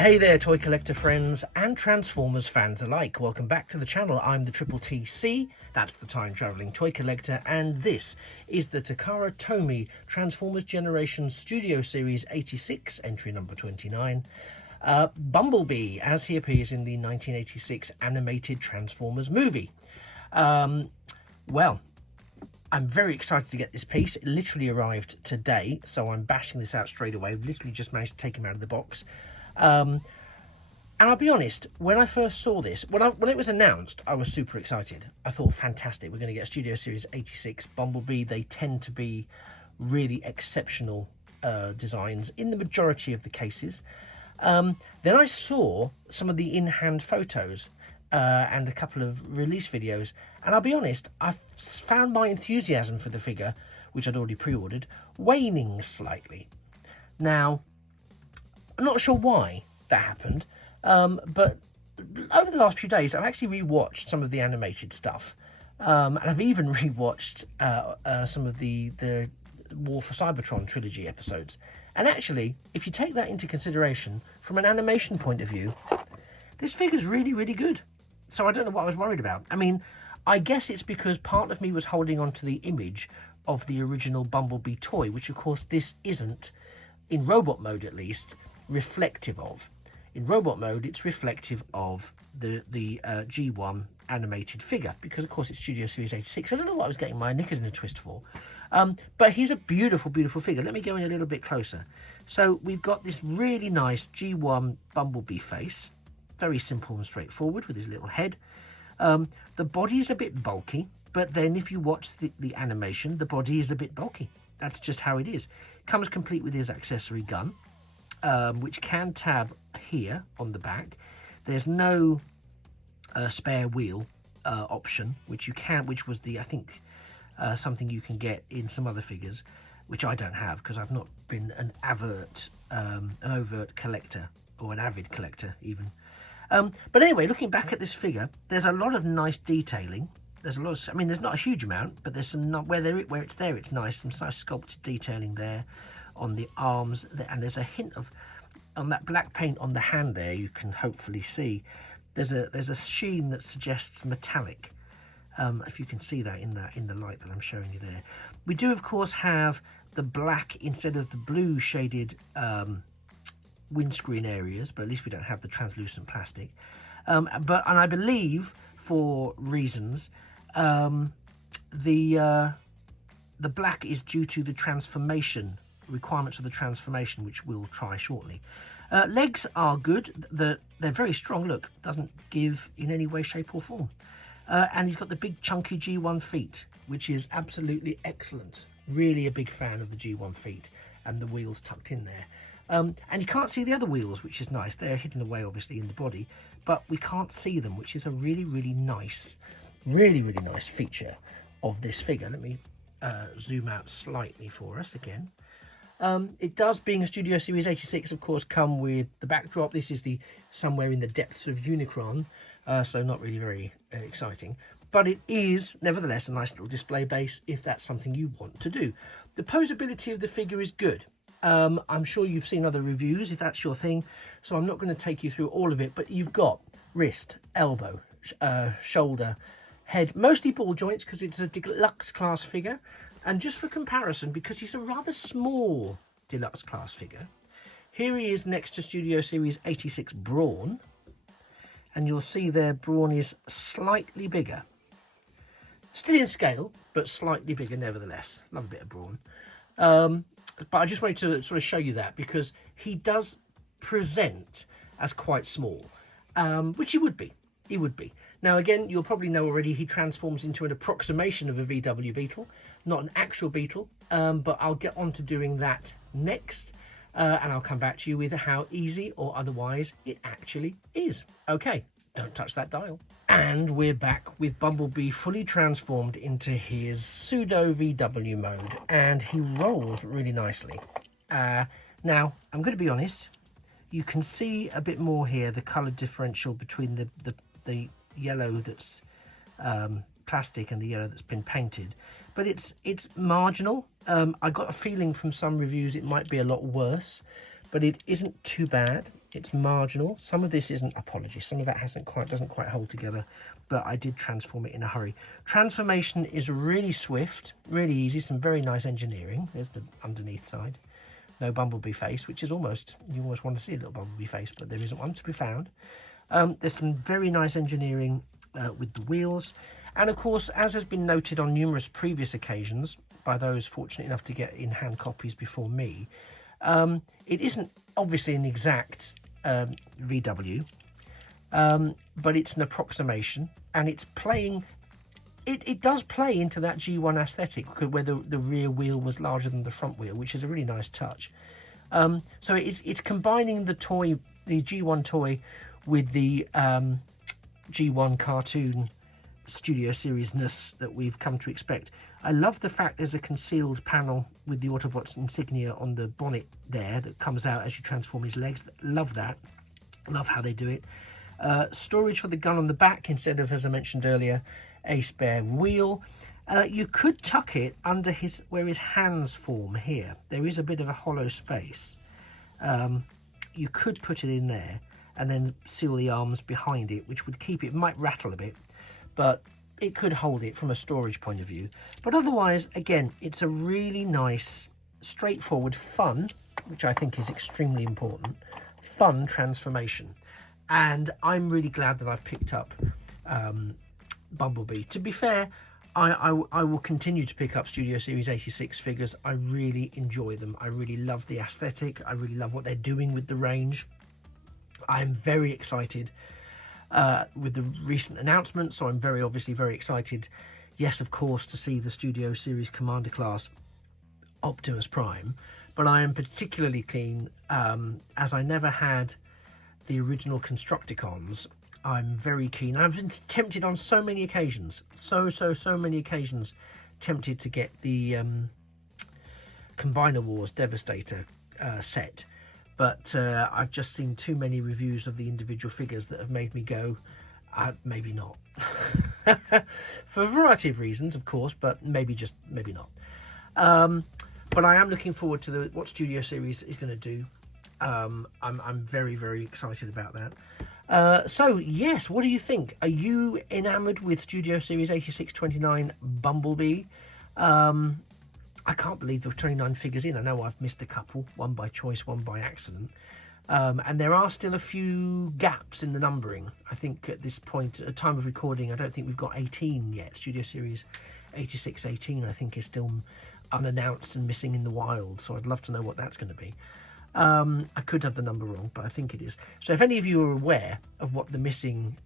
Hey there, toy collector friends and Transformers fans alike. Welcome back to the channel. I'm the Triple TC, that's the time travelling toy collector, and this is the Takara Tomy Transformers Generation Studio Series 86, entry number 29. Bumblebee, as he appears in the 1986 animated Transformers movie. Well, I'm very excited to get this piece. It literally arrived today, so I'm bashing this out straight away. I've literally just managed to take him out of the box. And I'll be honest, when I first saw this, when it was announced, I was super excited. I thought, fantastic, we're going to get Studio Series 86 Bumblebee. They tend to be really exceptional designs in the majority of the cases. Then I saw some of the in-hand photos and a couple of release videos, and I'll be honest, I've found my enthusiasm for the figure, which I'd already pre-ordered, waning slightly. Now, I'm not sure why that happened, but over the last few days I've actually rewatched some of the animated stuff, and I've even rewatched some of the War for Cybertron trilogy episodes. And actually, if you take that into consideration from an animation point of view, this figure's really, really good. So I don't know what I was worried about. I mean, I guess it's because part of me was holding on to the image of the original Bumblebee toy, which of course this isn't, in robot mode at least, reflective of. In robot mode, it's reflective of the G1 animated figure, because of course it's Studio Series 86. I don't know what I was getting my knickers in a twist for. But he's a beautiful, beautiful figure. Let me go in a little bit closer. So we've got this really nice G1 Bumblebee face. Very simple and straightforward with his little head. The body is a bit bulky, but then if you watch the animation, the body is a bit bulky. That's just how it is. Comes complete with his accessory gun, which can tab here on the back. There's no spare wheel option, which was I think something you can get in some other figures, which I don't have because I've not been an overt collector, or an avid collector even. But anyway, looking back at this figure, there's a lot of nice detailing. There's a lot of, I mean, there's not a huge amount, but there's some, where it's there, it's nice. Some nice sculpted detailing there on the arms, and there's a hint of, on that black paint on the hand there, you can hopefully see, there's a sheen that suggests metallic. If you can see that in the light that I'm showing you there. We do, of course, have the black instead of the blue shaded windscreen areas, but at least we don't have the translucent plastic. And I believe, for reasons, the black is due to the transformation requirements of the transformation, which we'll try shortly. Legs are good. They're very strong. Look, doesn't give in any way, shape or form. And he's got the big chunky G1 feet, which is absolutely excellent. Really a big fan of the G1 feet and the wheels tucked in there. And you can't see the other wheels, which is nice. They're hidden away, obviously, in the body, but we can't see them, which is a really, really nice feature of this figure. Let me zoom out slightly for us again. It does, being a Studio Series 86, of course, come with the backdrop. This is the somewhere in the depths of Unicron, so not really very exciting. But it is, nevertheless, a nice little display base if that's something you want to do. The posability of the figure is good. I'm sure you've seen other reviews if that's your thing, so I'm not going to take you through all of it, but you've got wrist, elbow, shoulder, head, mostly ball joints because it's a deluxe class figure. And just for comparison, because he's a rather small deluxe class figure, here he is next to Studio Series 86 Brawn, and you'll see there Brawn is slightly bigger. Still in scale, but slightly bigger nevertheless. Love a bit of Brawn. But I just wanted to sort of show you that because he does present as quite small, which he would be. He would be. Now, again, you'll probably know already he transforms into an approximation of a VW Beetle, not an actual Beetle, but I'll get on to doing that next, and I'll come back to you with how easy or otherwise it actually is. Okay, don't touch that dial. And we're back with Bumblebee fully transformed into his pseudo VW mode, and he rolls really nicely. Now, I'm going to be honest, you can see a bit more here, the colour differential between the yellow that's plastic and the yellow that's been painted, but it's marginal. I got a feeling from some reviews it might be a lot worse, but it isn't too bad. It's marginal. Some of this isn't, apologies, some of that doesn't quite hold together, but I did transform it in a hurry. Transformation is really swift, really easy, some very nice engineering. There's the underneath side. No Bumblebee face, which is almost, you almost want to see a little Bumblebee face, but there isn't one to be found. There's some very nice engineering with the wheels. And of course, as has been noted on numerous previous occasions by those fortunate enough to get in-hand copies before me, it isn't obviously an exact VW, but it's an approximation, and it's playing, it does play into that G1 aesthetic, where the rear wheel was larger than the front wheel, which is a really nice touch. So it's combining the G1 toy with the G1 cartoon Studio Series-ness that we've come to expect. I love the fact there's a concealed panel with the Autobot's insignia on the bonnet there that comes out as you transform his legs. Love that. Love how they do it. Storage for the gun on the back instead of, as I mentioned earlier, a spare wheel. You could tuck it under where his hands form here. There is a bit of a hollow space. You could put it in there and then seal the arms behind it, which would keep it, might rattle a bit, but it could hold it from a storage point of view. But otherwise, again, it's a really nice, straightforward, fun, which I think is extremely important, fun transformation. And I'm really glad that I've picked up Bumblebee. To be fair, I will continue to pick up Studio Series 86 figures. I really enjoy them. I really love the aesthetic. I really love what they're doing with the range. I'm very excited with the recent announcement, so I'm obviously very excited, yes, of course, to see the Studio Series Commander Class Optimus Prime, but I am particularly keen, as I never had the original Constructicons. I'm very keen. I've been tempted on so many occasions, so many occasions, tempted to get the Combiner Wars Devastator set, but I've just seen too many reviews of the individual figures that have made me go, maybe not. For a variety of reasons, of course, but maybe not. But I am looking forward to what Studio Series is going to do. I'm very excited about that. So yes, what do you think? Are you enamored with Studio Series 8629 Bumblebee? I can't believe there were 29 figures in. I know I've missed a couple, one by choice, one by accident. And there are still a few gaps in the numbering. I think at this point, at time of recording, I don't think we've got 18 yet. Studio Series 8618, I think, is still unannounced and missing in the wild. So I'd love to know what that's going to be. I could have the number wrong, but I think it is. So if any of you are aware of what the missing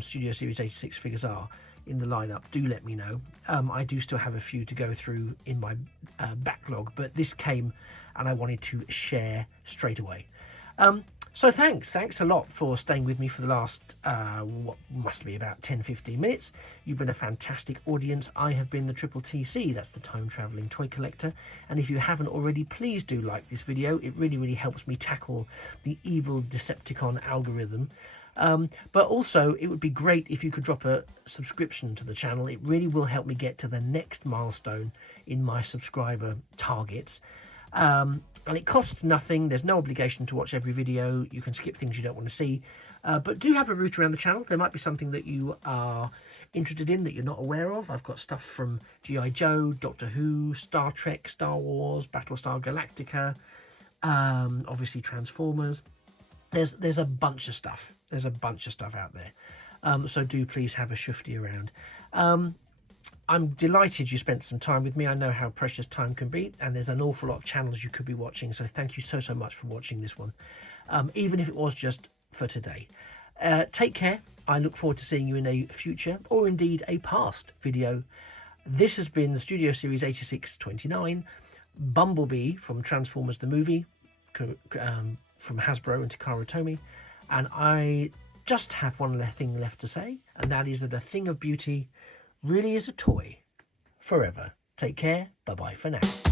Studio Series 86 figures are in the lineup, do let me know. I do still have a few to go through in my backlog, but this came and I wanted to share straight away. So thanks a lot for staying with me for the last what must be about 10-15 minutes. You've been a fantastic audience. I have been the Triple TC, that's the Time Travelling Toy Collector, and if you haven't already, please do like this video. It really helps me tackle the evil Decepticon algorithm. But also it would be great if you could drop a subscription to the channel. It really will help me get to the next milestone in my subscriber targets. And it costs nothing. There's no obligation to watch every video. You can skip things you don't want to see, but do have a route around the channel. There might be something that you are interested in that you're not aware of. I've got stuff from G.I. Joe, Doctor Who, Star Trek, Star Wars, Battlestar Galactica, obviously Transformers. There's a bunch of stuff. There's a bunch of stuff out there. So do please have a shufty around. I'm delighted you spent some time with me. I know how precious time can be, and there's an awful lot of channels you could be watching. So thank you so much for watching this one, even if it was just for today. Take care. I look forward to seeing you in a future or indeed a past video. This has been the Studio Series 8629 Bumblebee from Transformers the movie, from Hasbro and Takara Tomy, and I just have one thing left to say, and that is that a thing of beauty really is a toy forever. Take care. Bye bye for now.